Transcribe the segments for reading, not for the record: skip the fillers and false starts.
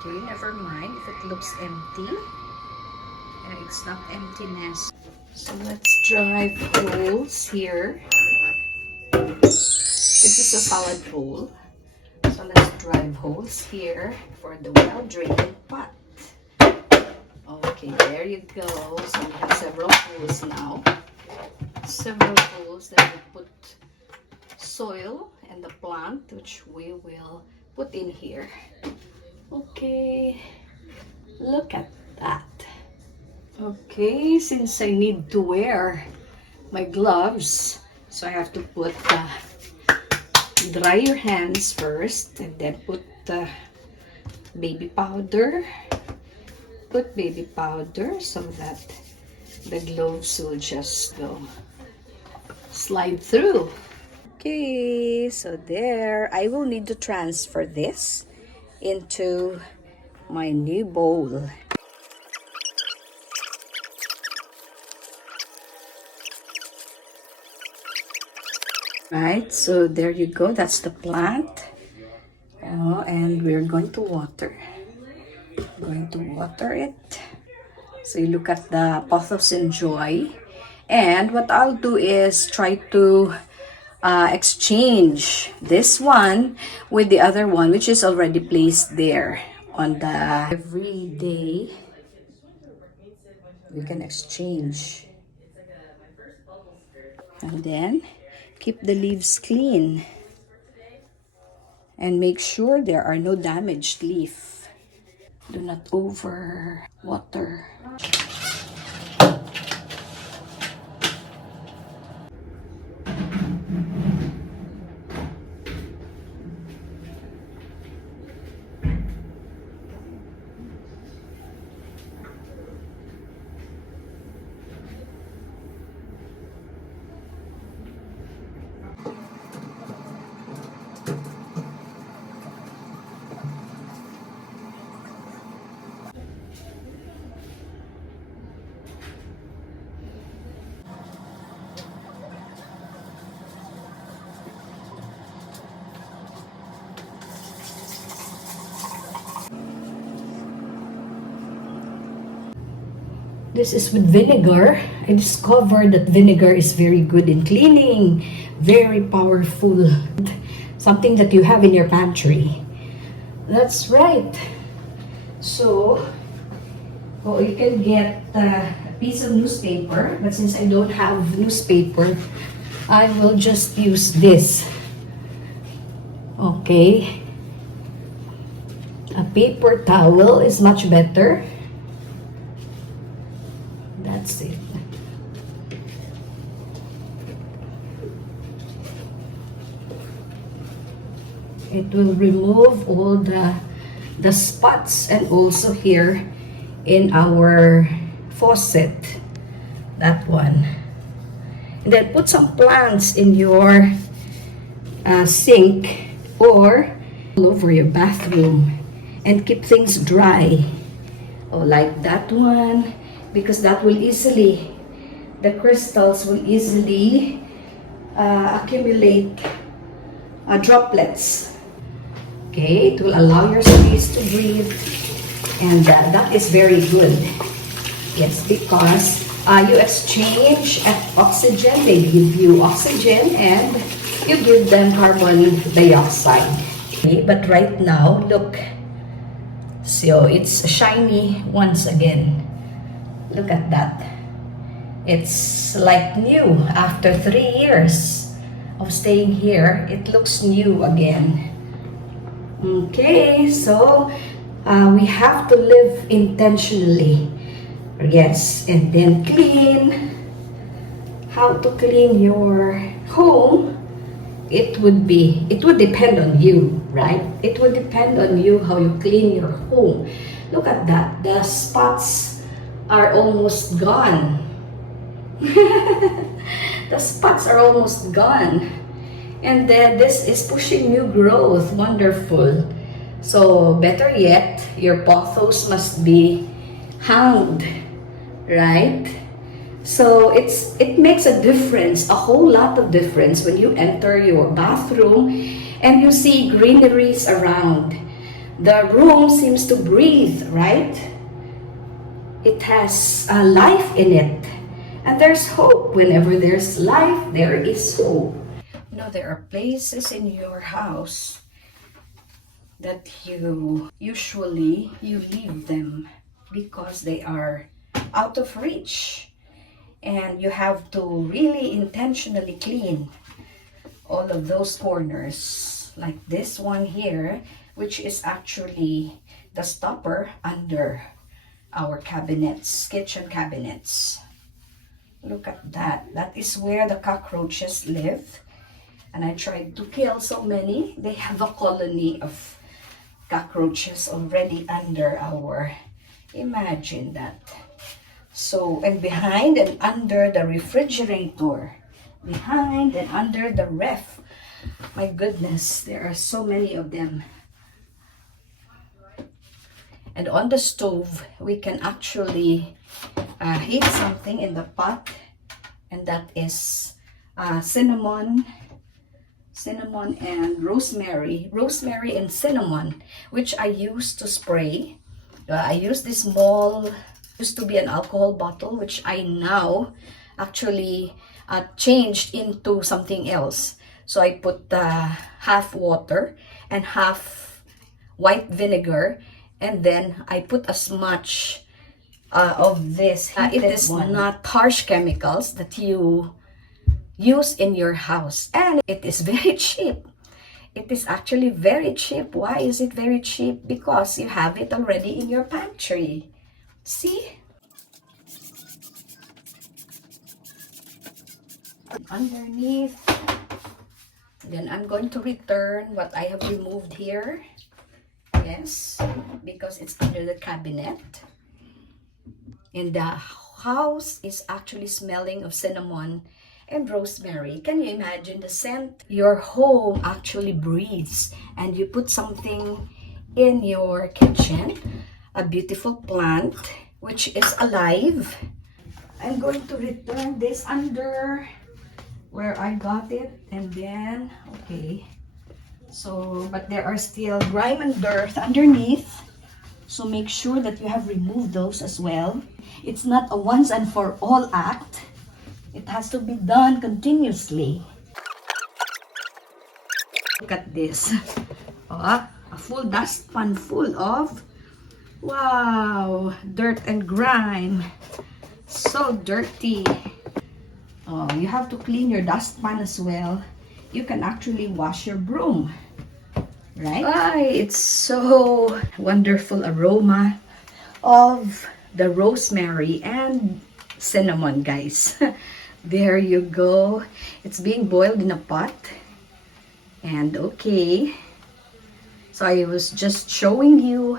Okay, never mind if it looks empty. It's not emptiness. So let's drive holes here. This is a solid hole. So let's drive holes here for the well-draining pot. Okay, there you go. So we have several holes now. Several holes that we put soil and the plant, which we will put in here. Okay, look at that. Okay, since I need to wear my gloves, so I have to put dry your hands first and then put baby powder. Put baby powder so that the gloves will just go slide through. Okay, so there, I will need to transfer this into my new bowl. Right, so there you go, that's the plant. And we're going to water. Going to water it. So you look at the Pothos and Joy. And what I'll do is try to exchange this one with the other one, which is already placed there on the every day. We can exchange. And then keep the leaves clean. And make sure there are no damaged leaf. Do not over water. This is with vinegar. I discovered that vinegar is very good in cleaning. Very powerful. Something that you have in your pantry. That's right. So, you can get a piece of newspaper. But since I don't have newspaper, I will just use this. Okay. A paper towel is much better. That's it. It will remove all the spots, and also here in our faucet, that one. And then put some plants in your sink or all over your bathroom and keep things dry. Oh, like that one. Because that will easily, the crystals will easily accumulate droplets. Okay, it will allow your space to breathe, and that is very good. Yes, because you exchange oxygen, they give you oxygen, and you give them carbon dioxide. Okay, but right now, look, so it's shiny once again. Look at that. It's like new after 3 years of staying here. It looks new again. Okay, so we have to live intentionally. Yes, and then clean. How to clean your home? It would depend on you, right? It would depend on you how you clean your home. Look at that. The spots are almost gone. The spots are almost gone. And then this is pushing new growth. Wonderful. So better yet, your pothos must be hanged, right? So it makes a difference, a whole lot of difference when you enter your bathroom and you see greeneries around. The room seems to breathe, right? It has a life in it. And there's hope. Whenever there's life, there is hope. You know, there are places in your house that you usually you leave them because they are out of reach, and you have to really intentionally clean all of those corners, like this one here, which is actually the stopper under our cabinets, kitchen cabinets. Look at that. That is where the cockroaches live, and I tried to kill so many. They have a colony of cockroaches already under our, imagine that. So, and behind and under the refrigerator, behind and under the ref, my goodness, there are so many of them. And on the stove, we can actually heat something in the pot, and that is cinnamon and rosemary and cinnamon, which I use to spray. I use this small, used to be an alcohol bottle, which I now actually changed into something else. So I put half water and half white vinegar, and then I put as much of this. It is not harsh chemicals that you use in your house, and it is very cheap. It is actually very cheap. Why is it very cheap? Because you have it already in your pantry. See? Underneath. Then I'm going to return what I have removed here. Yes, because it's under the cabinet. And the house is actually smelling of cinnamon and rosemary. Can you imagine the scent your home actually breathes? And you put something in your kitchen, a beautiful plant which is alive. I'm going to return this under where I got it, and then okay, so but there are still grime and dirt underneath, so make sure that you have removed those as well. It's not a once and for all act. It has to be done continuously. Look at this. Oh, a full dustpan full of, wow, dirt and grime. So dirty. Oh, you have to clean your dustpan as well. You can actually wash your broom, right? It's so wonderful aroma of the rosemary and cinnamon, guys. There you go. It's being boiled in a pot. And okay. So I was just showing you.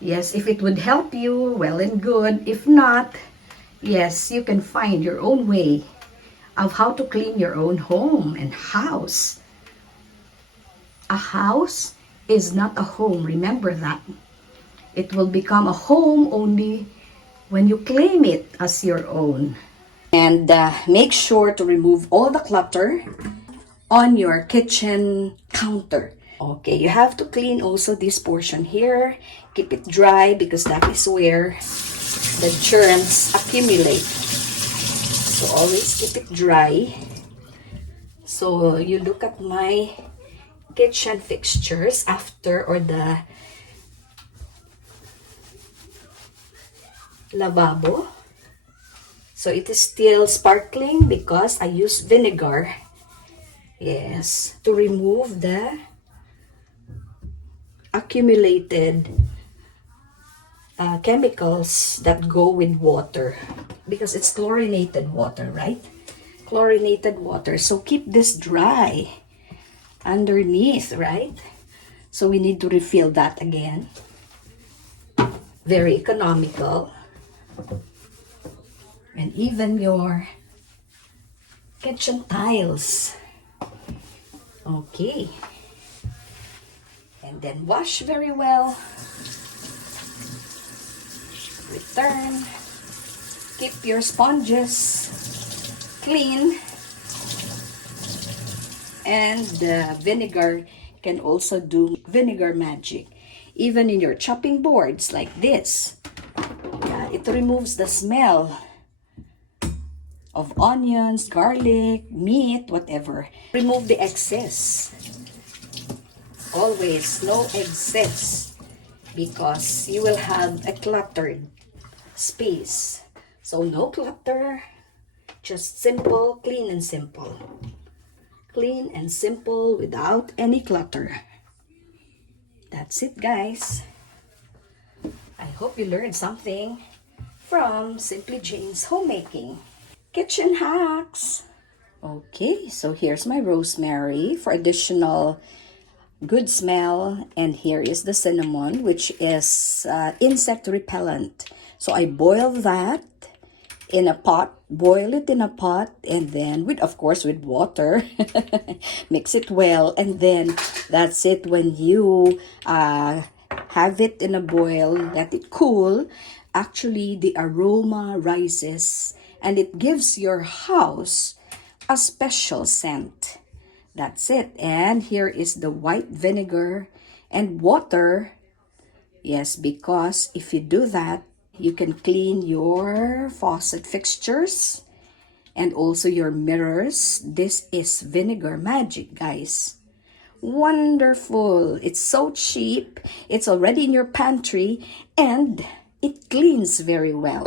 Yes, if it would help you, well and good. If not, yes, you can find your own way of how to clean your own home and house. A house is not a home. Remember that. It will become a home only when you claim it as your own. And make sure to remove all the clutter on your kitchen counter. Okay, you have to clean also this portion here. Keep it dry because that is where the germs accumulate. So always keep it dry. So you look at my kitchen fixtures after, or the lavabo. So it is still sparkling because I use vinegar. Yes, to remove the accumulated chemicals that go with water, because it's chlorinated water, right? Chlorinated water. So keep this dry underneath, right? So we need to refill that again. Very economical. And even your kitchen tiles. Okay. And then wash very well. Return. Keep your sponges clean. And the vinegar can also do vinegar magic. even in your chopping boards like this. It removes the smell of onions, garlic, meat, whatever. Remove the excess. Always no excess, because you will have a cluttered space. So no clutter, just simple, clean and simple. Clean and simple without any clutter. That's it, guys. I hope you learned something from Simply Jane's homemaking kitchen hacks. Okay, so here's my rosemary for additional good smell, and here is the cinnamon, which is insect repellent. So I boil that in a pot, boil it in a pot, and then of course with water, mix it well, and then that's it. When you have it in a boil, let it cool, actually the aroma rises and it gives your house a special scent. That's it. And here is the white vinegar and water. Yes, because if you do that, you can clean your faucet fixtures and also your mirrors. This is vinegar magic, guys. Wonderful. It's so cheap. It's already in your pantry and it cleans very well.